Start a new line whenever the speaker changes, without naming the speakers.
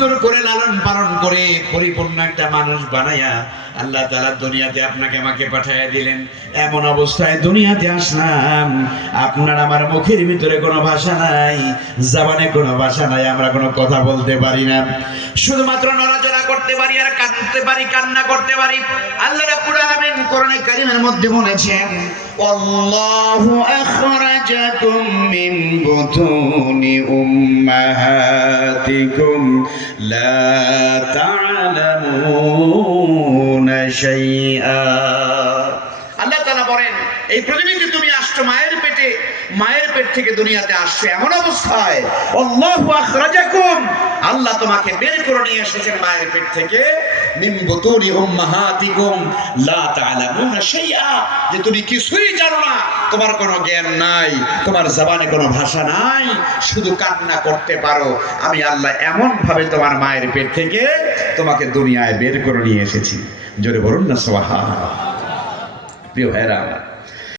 সুন্দর করে লালন পালন করে পরিপূর্ণ একটা মানুষ বানাইয়া আল্লাহ তালা দুনিয়াতে আপনাকে আমাকে পাঠাইয়া দিলেন। এমন অবস্থায় দুনিয়াতে আসলাম। আপনার আমার মুখের ভিতরে কোনো ভাষা নাই, জাবানে কোনো ভাষা নাই, আমরা কোনো কথা বলতে পারি না। শুধুমাত্র নড়াচড়া করতে পারি আর কাঁদতে পারি, কান্না করতে পারি। আল্লাহ রাব্বুল আলামিন কোরআনে কারীমের মধ্যে বলেছেন, আল্লাহু আখরাজাকুম মিন বুতুনি উম্মাহাতিকুম। লা تعلمون شيئا আল্লাহ তাআলা বলেন, এই পৃথিবীতে তুমি আসছো মায়ের পেটে, মায়ের পেট থেকে দুনিয়াতে আসছো এমন অবস্থায়। আল্লাহ আখরাজাকুম। আল্লাহ তোমাকে বের করে নিয়ে এসেছেন মায়ের পেট থেকে। মিন বুতুনি উম্মাহাতিকুম লা তা'লামুনা শাইআ। যে তুমি কিছুই জানো না, তোমার কোনো জ্ঞান নাই, তোমার জবানে কোনো ভাষা নাই, শুধু কান্না করতে পারো। আমি আল্লাহ এমন ভাবে তোমার মায়ের পেট থেকে তোমাকে দুনিয়ায় বের করে নিয়ে এসেছি। জোরে বলুন না সোহা প্রিয় ভাইরা